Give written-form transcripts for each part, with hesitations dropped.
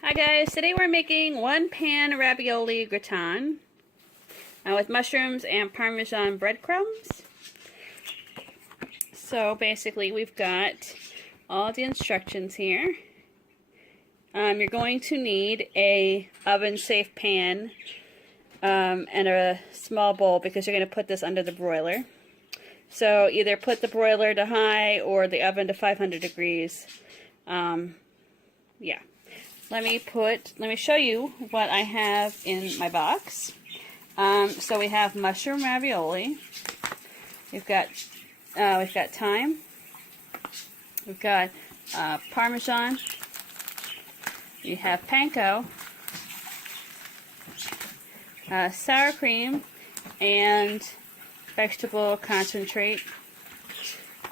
Hi guys, today we're making one pan ravioli gratin with mushrooms and Parmesan breadcrumbs. So basically we've got all the instructions here. You're going to need a oven safe pan and a small bowl because you're going to put this under the broiler. So either put the broiler to high or the oven to 500 degrees. Yeah. Let me show you what I have in my box. So we have mushroom ravioli. We've got thyme. We've got Parmesan. We have panko, sour cream, and vegetable concentrate.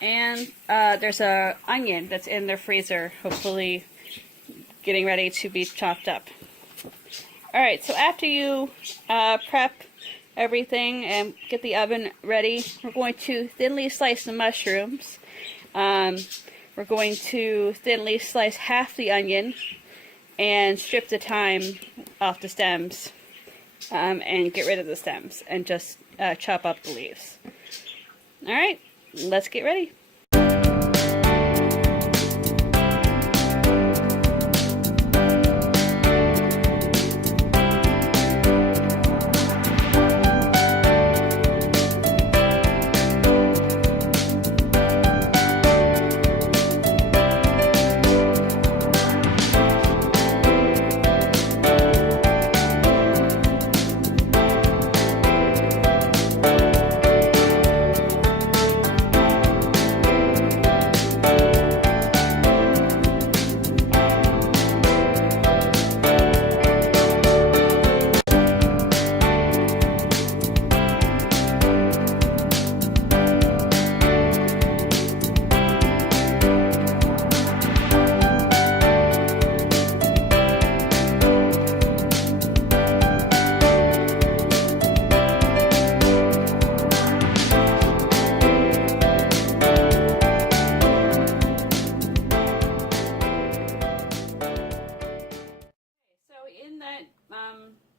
And there's an onion that's in the freezer, hopefully getting ready to be chopped up. Alright, so after you prep everything and get the oven ready, we're going to thinly slice the mushrooms. We're going to thinly slice half the onion and strip the thyme off the stems and get rid of the stems and just chop up the leaves. Alright, let's get ready.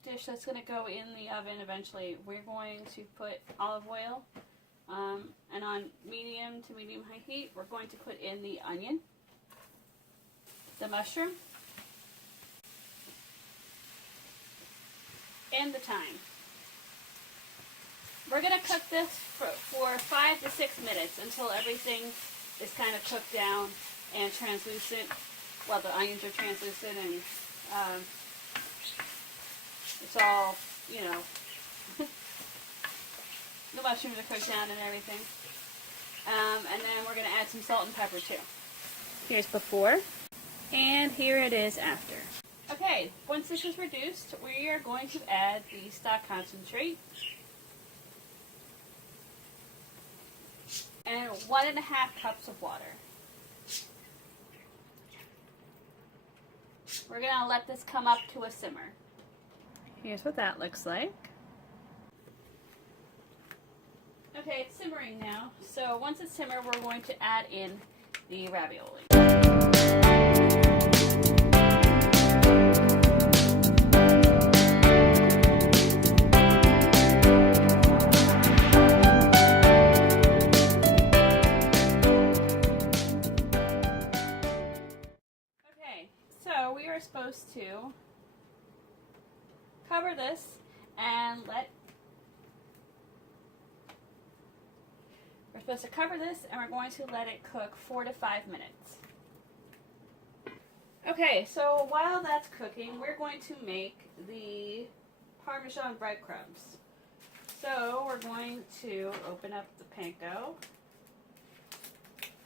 Dish that's going to go in the oven eventually, we're going to put olive oil, and on medium to medium high heat, we're going to put in the onion, the mushroom, and the thyme. We're going to cook this for 5 to 6 minutes until everything is kind of cooked down and translucent. Well, the onions are translucent and it's all, you know, the mushrooms are cooked down and everything. And then we're going to add some salt and pepper too. Here's before, and here it is after. Okay, once this is reduced, we are going to add the stock concentrate. And 1.5 cups of water. We're going to let this come up to a simmer. Here's what that looks like. Okay, it's simmering now. So once it's simmered, we're going to add in the ravioli. Okay, so we are supposed to cover this and we're going to let it cook 4 to 5 minutes. Okay, so while that's cooking, we're going to make the Parmesan breadcrumbs. So we're going to open up the panko.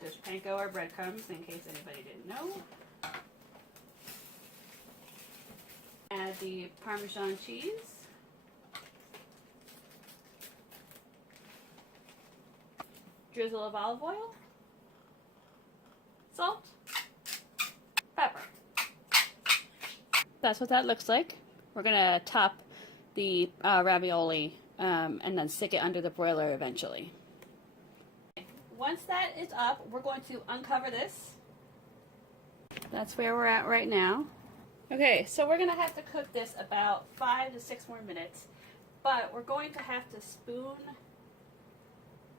There's panko or breadcrumbs in case anybody didn't know. Add the Parmesan cheese. Drizzle of olive oil. Salt. Pepper. That's what that looks like. We're going to top the ravioli and then stick it under the broiler eventually. Once that is up, we're going to uncover this. That's where we're at right now. Okay, so we're gonna have to cook this about 5 to 6 more minutes, but we're going to have to spoon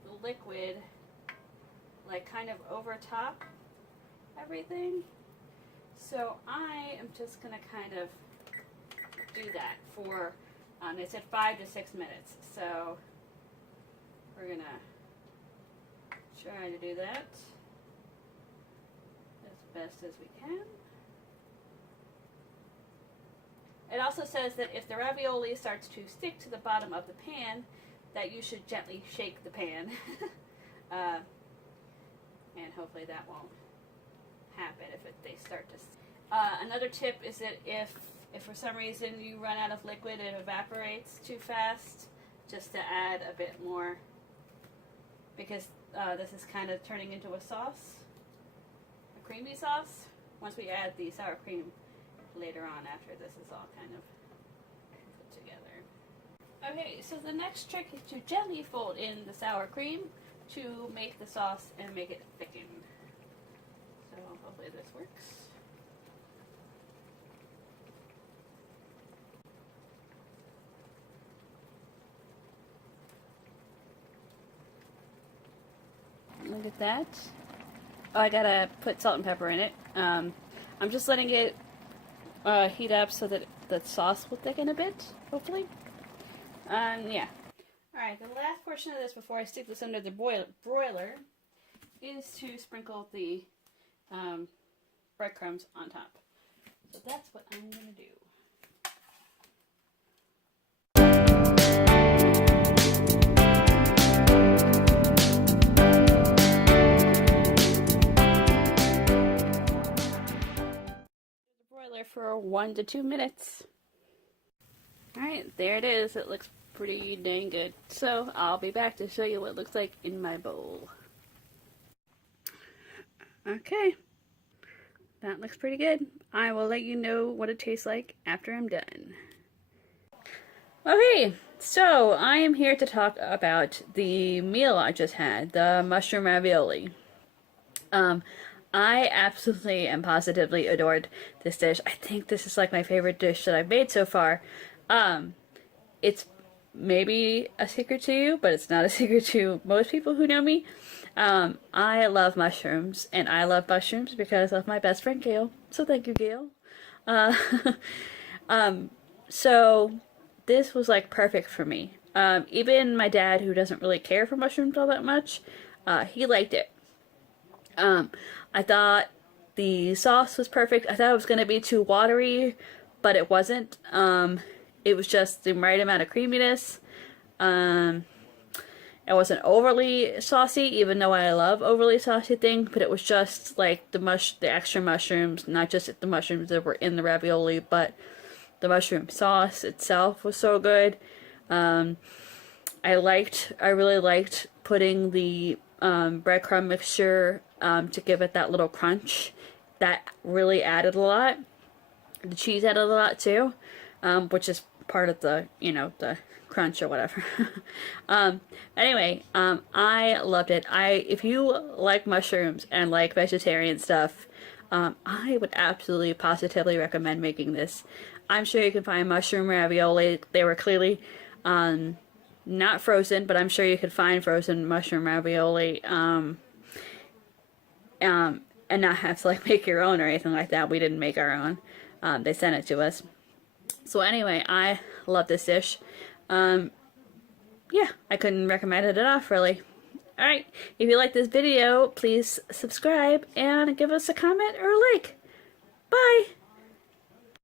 the liquid like kind of over top everything. So I am just gonna kind of do that for, they said 5 to 6 minutes, so we're gonna try to do that as best as we can. It also says that if the ravioli starts to stick to the bottom of the pan, that you should gently shake the pan. And hopefully that won't happen if they start to. Another tip is that if for some reason you run out of liquid and it evaporates too fast, just to add a bit more, because this is kind of turning into a sauce, a creamy sauce, once we add the sour cream later on after this is all kind of put together. Okay, so the next trick is to gently fold in the sour cream to make the sauce and make it thicken. So hopefully this works. Look at that. Oh, I gotta put salt and pepper in it. I'm just letting it heat up so that the sauce will thicken a bit, hopefully. Yeah. Alright, the last portion of this before I stick this under the broiler is to sprinkle the breadcrumbs on top. So that's what I'm going to do. Broiler for 1 to 2 minutes. Alright, there it is. It looks pretty dang good. So I'll be back to show you what it looks like in my bowl. Okay, that looks pretty good. I will let you know what it tastes like after I'm done. Okay, so I am here to talk about the meal I just had, the mushroom ravioli. I absolutely and positively adored this dish. I think this is like my favorite dish that I've made so far. It's maybe a secret to you, but it's not a secret to most people who know me. I love mushrooms, and I love mushrooms because of my best friend Gail. So thank you, Gail. So this was like perfect for me. Even my dad, who doesn't really care for mushrooms all that much, he liked it. I thought the sauce was perfect. I thought it was going to be too watery, but it wasn't. It was just the right amount of creaminess. It wasn't overly saucy, even though I love overly saucy things, but it was just like the extra mushrooms, not just the mushrooms that were in the ravioli, but the mushroom sauce itself was so good. I really liked putting the breadcrumb mixture to give it that little crunch. That really added a lot. The cheese added a lot too, which is part of the, the crunch or whatever. Anyway, I loved it. If you like mushrooms and like vegetarian stuff, I would absolutely positively recommend making this. I'm sure you can find mushroom ravioli. They were clearly not frozen, but I'm sure you could find frozen mushroom ravioli and not have to like make your own or anything like that. We didn't make our own. They sent it to us. So anyway, I love this dish. Yeah, I couldn't recommend it enough, really. Alright, if you like this video, please subscribe and give us a comment or a like. Bye!